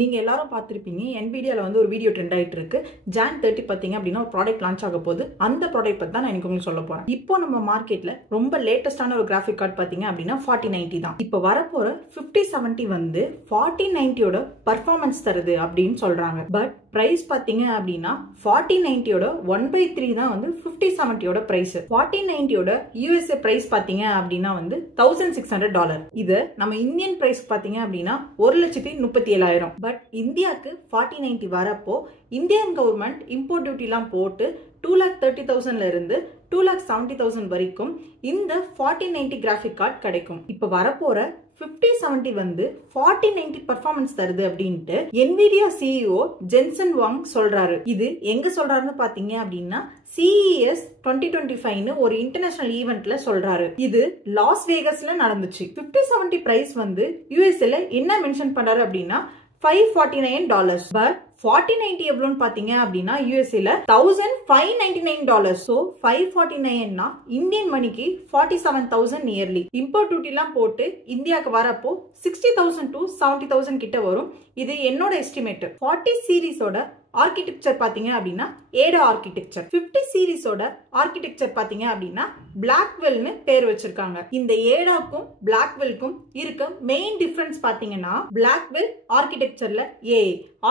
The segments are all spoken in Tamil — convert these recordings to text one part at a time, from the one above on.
நீங்க எல்லாரும் பார்த்திருப்பீங்க NVIDIAல வந்து ஒரு வீடியோ ட்ரெண்ட் ஆயிட்டு இருக்கு. Jan 30 பாத்தீங்க அப்படின்னா ஒரு ப்ராடக்ட் லான்ச் ஆக போகுது. அந்த ப்ராடக்ட் பத்தி தான் நான் உங்களுக்கு சொல்ல போறேன். இப்போ நம்ம மார்க்கெட்ல ரொம்ப லேட்டஸ்டான ஒரு கிராஃபிக் கார்டு பாத்தீங்க அப்படின்னா 4090 தான். இப்போ வரப்போற 5070 வந்து 4090 ஓட பெர்ஃபார்மன்ஸ் தருது அப்படின்னு சொல்றாங்க. பட் பிரைஸ் பாத்தீங்க அப்படின்னா 4090 ஓட 1/3 தான் வந்து 5070 ஓட பிரைஸ். 4090 ஓட USA பிரைஸ் பாத்தீங்க அப்படின்னா வந்து $1600. இது நம்ம இந்தியன் பிரைஸ் பாத்தீங்க அப்படின்னா 1,37,000. பட் இந்தியாவுக்கு 4090 வரப்போ இந்தியன் கவர்மெண்ட் இம்போர்ட் டியூட்டி எல்லாம் போட்டு 2,30,000 இருந்து 2,70,000 வரைக்கும் இந்த 4090 கிராஃபிக் கார்டு கிடைக்கும். இப்ப வரப்போற 5070 வந்து 4090 பெர்ஃபார்மன்ஸ் தருது அப்படின்ட்டு NVIDIA CEO ஜென்சன் வாங் சொல்றாரு. இது எங்க சொல்றாருன்னு பாத்தீங்க அப்படின்னா CES 2025 ஒரு இன்டர்நேஷனல் ஈவென்ட்ல சொல்றாரு. இது லாஸ் வேகஸ்ல நடந்துச்சு. 5070 பிரைஸ் வந்து USல என்ன மென்ஷன் பண்றாரு அப்படின்னா $549. பட் 4090 எவ்வளவுன்னு பாத்தீங்க அப்படின்னா USல $1,599. சோ 549 இந்தியன் மணிக்கு 47,000 நியர்லி. இம்போர்ட் டியூட்டி எல்லாம் போட்டு இந்தியாவுக்கு வரப்போ 60,000 to 70,000 கிட்ட வரும். இது என்னோட எஸ்டிமேட். 40 சீரிஸோட ஆர்கிடெக்சர் பாத்தீங்க அப்படின்னா ஏடா ஆர்கிடெக்சர். 50 சீரிஸோட ஆர்கிடெக்சர் பாத்தீங்க அப்படின்னா பிளாக்வெல்னு பேர் வச்சிருக்காங்க. இந்த ஏடாக்கும் பிளாக்வெல்க்கும் இருக்க மெயின் டிஃபரன்ஸ் பாத்தீங்கன்னா பிளாக்வெல் ஆர்கிடெக்சர்ல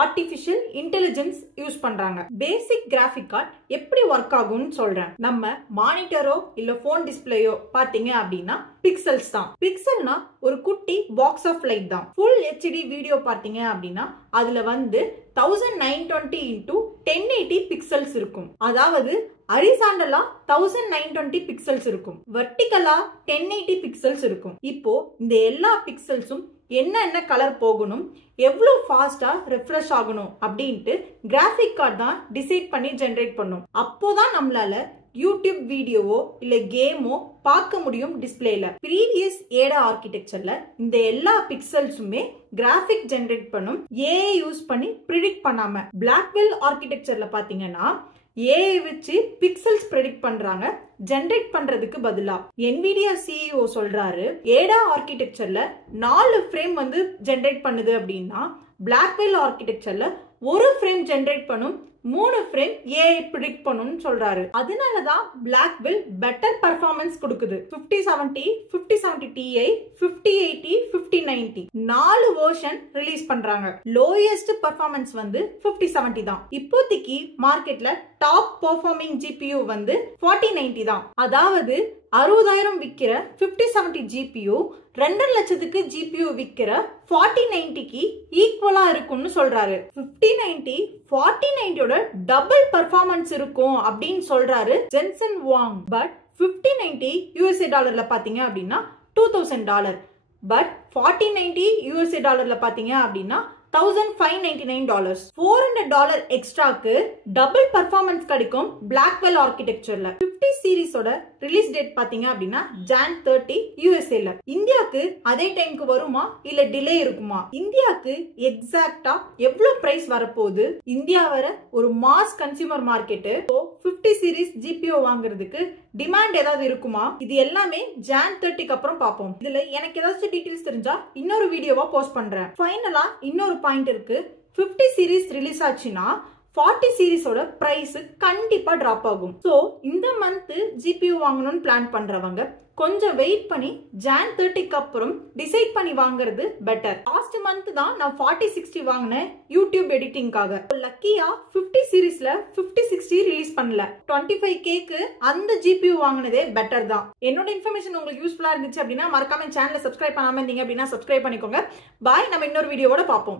ஆர்டிபிஷியல் இன்டெலிஜென்ஸ் யூஸ் பண்றாங்க. பேசிக் கிராஃபிக் கார்டு எப்படி ஒர்க் ஆகும்னு சொல்றேன். நம்ம மானிட்டரோ இல்ல போன் டிஸ்பிளேயோ பாத்தீங்க அப்படின்னா பிக்சல்ஸ் தான். பிக்சல்னா ஒரு குட்டி பாக்ஸ் ஆஃப் லைட் தான். ஃபுல் HD வீடியோ பாத்தீங்க அப்படின்னா அதுல வந்து 1920 into 1080 பிக்சல்ஸ் இருக்கும். அதாவது ஹரிசாண்டலா 1920 பிக்சல்ஸ் இருக்கும். வெர்டிகலா 1080 பிக்சல்ஸ் இருக்கும். இப்போ இந்த எல்லா பிக்சல்ஸும் என்ன கலர் போகணும், எவ்வளவு ஃபாஸ்டா ரெஃப்ரெஷ் ஆகணும் அப்படின்ட்டு கிராஃபிக் கார்டு தான் டிசைட் பண்ணி ஜெனரேட் பண்ணும். அப்போதான் நம்மளால யூடியூப் வீடியோவோ இல்ல கேமோ பார்க்க முடியும் டிஸ்பிளேல. ப்ரீவியஸ் ஏடா ஆர்கிடெக்சர்ல இந்த எல்லா பிக்சல்ஸுமே கிராஃபிக் ஜெனரேட் பண்ணும், AI யூஸ் பண்ணி ப்ரிடிக்ட் பண்ணாம. பிளாக்வெல் ஆர்கிடெக்சர்ல பாத்தீங்கன்னா AI வச்சு பிக்சல்ஸ் ப்ரெடிக்ட் பண்றாங்க ஜெனரேட் பண்றதுக்கு பதிலா. NVIDIA CEO சொல்றாரு ஏடா ஆர்கிடெக்சர்ல 4 ஃப்ரேம் வந்து ஜெனரேட் பண்ணுது அப்படின்னா பிளாக்வெல் ஆர்கிடெக்சர்ல ஒரு ஃப்ரேம் ஜெனரேட் பண்ணும், 3 ஃப்ரேம் AI ப்ரெடிக்ட் பண்ணும்னு சொல்றாரு. அதனாலதான் பிளாக்வெல் பெட்டர் பெர்ஃபார்மன்ஸ் கொடுக்குது. 5070, 5070 Ti, 5080, 5090 4 வெர்ஷன் ரிலீஸ் பண்றாங்க. லோயஸ்ட் பெர்ஃபார்மன்ஸ் வந்து 5070 தான். இப்போதைக்கு மார்க்கெட்ல டாப் பெர்ஃபார்மிங் GPU வந்து 4090 தான். அதாவது 60,000 விக்கிற 5070 GPU 2 லட்சத்துக்கு GPU விக்கிற 4090க்கு ஈக்குவலா இருக்கும்னு சொல்றாரு. 5090 4090 டபுள் பெர்ஃபார்மன்ஸ் இருக்கும் அப்படின்னு சொல்றாரு ஜென்சன் வாங். பட் 5090 USA டாலர்ல பாத்தீங்க அப்படின்னா $2,000. பட் 4090 USA டாலர்ல பாத்தீங்க அப்படின்னா $1,599. $400 எக்ஸ்ட்ராக்கு டபுள் பெர்ஃபார்மன்ஸ் கிடைக்கும் பிளாக்வெல் ஆர்கிடெக்சர்ல. 50 சீரிஸோட ரிலீஸ் டேட் பாத்தீங்க அப்படின்னா Jan 30 USAல. இந்தியாவுக்கு அதே டைம்க்கு வருமா இல்ல டிலே இருக்குமா? இந்தியாவுக்கு எக்ஸாக்ட்டா எவ்வளவு பிரைஸ் வரப்போகுது? இந்தியா வர ஒரு mass consumer market. 50 series GPU வாங்குறதுக்கு டிமாண்ட் ஏதாவது இருக்குமா? இது எல்லாமே Jan 30க்கு அப்புறம் பாப்போம். இதுல எனக்கு ஏதாச்சும் டீடைல்ஸ் தெரிஞ்சா இன்னொரு வீடியோவா போஸ்ட் பண்றேன். ஃபைனலா இன்னொரு பாயிண்ட் இருக்கு. 50 சீரிஸ் ரிலீஸ் ஆச்சுன்னா 40 சீரிஸோட பிரைஸ் கண்டிப்பா டிராப் ஆகும். சோ இந்த மந்த் GPU வாங்கணும்னு பிளான் பண்றவங்க கொஞ்சம் வெயிட் பண்ணி Jan 30க்கு அப்புறம் டிசைட் பண்ணி வாங்குறது பெட்டர். லாஸ்ட் மந்த் தான் நான் 4060 வாங்கினேன் யூடியூப் எடிட்டிங்காக. லக்கியா 50 சீரிஸ்ல 5060 ரிலீஸ் பண்ணல. 25Kக்கு அந்த GPU வாங்கினதே பெட்டர் தான். என்னோட இன்ஃபர்மேஷன் உங்களுக்கு யூஸ்ஃபுல்லா இருந்துச்சு அப்படின்னா மறக்காம சேனலை சப்ஸ்கிரைப் பண்ணாம இருந்தீங்க அப்படின்னா சப்ஸ்கிரைப் பண்ணிக்கோங்க. பாய், நம்ம இன்னொரு வீடியோவோட பார்ப்போம்.